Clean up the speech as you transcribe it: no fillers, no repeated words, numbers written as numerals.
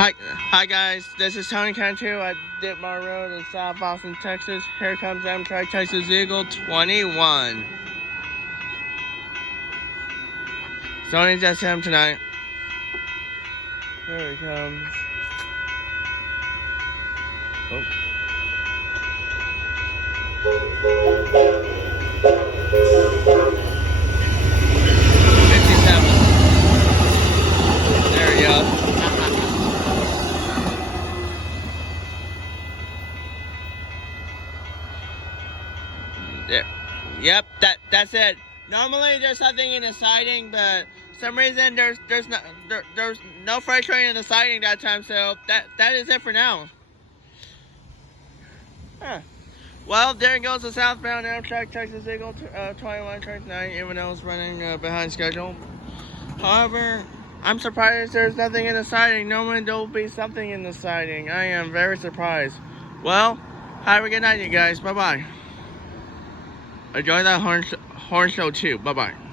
Hi guys, this is Tony Cantu at Dittmar Road in Southbound, Texas. Here comes Amtrak Texas Eagle 21. Sony's just him tonight. Here he comes. Oh. There we go. There. Yep, that's it. Normally there's something in the siding, but for some reason there's no freight train in the siding that time, so that is it for now. Huh. Well, there goes the southbound Amtrak Texas Eagle 21 train tonight, even though it's running behind schedule. However, I'm surprised there's nothing in the siding. Normally there will be something in the siding. I am very surprised. Well, have a good night, you guys. Bye-bye. Enjoy that horn show too. Bye-bye.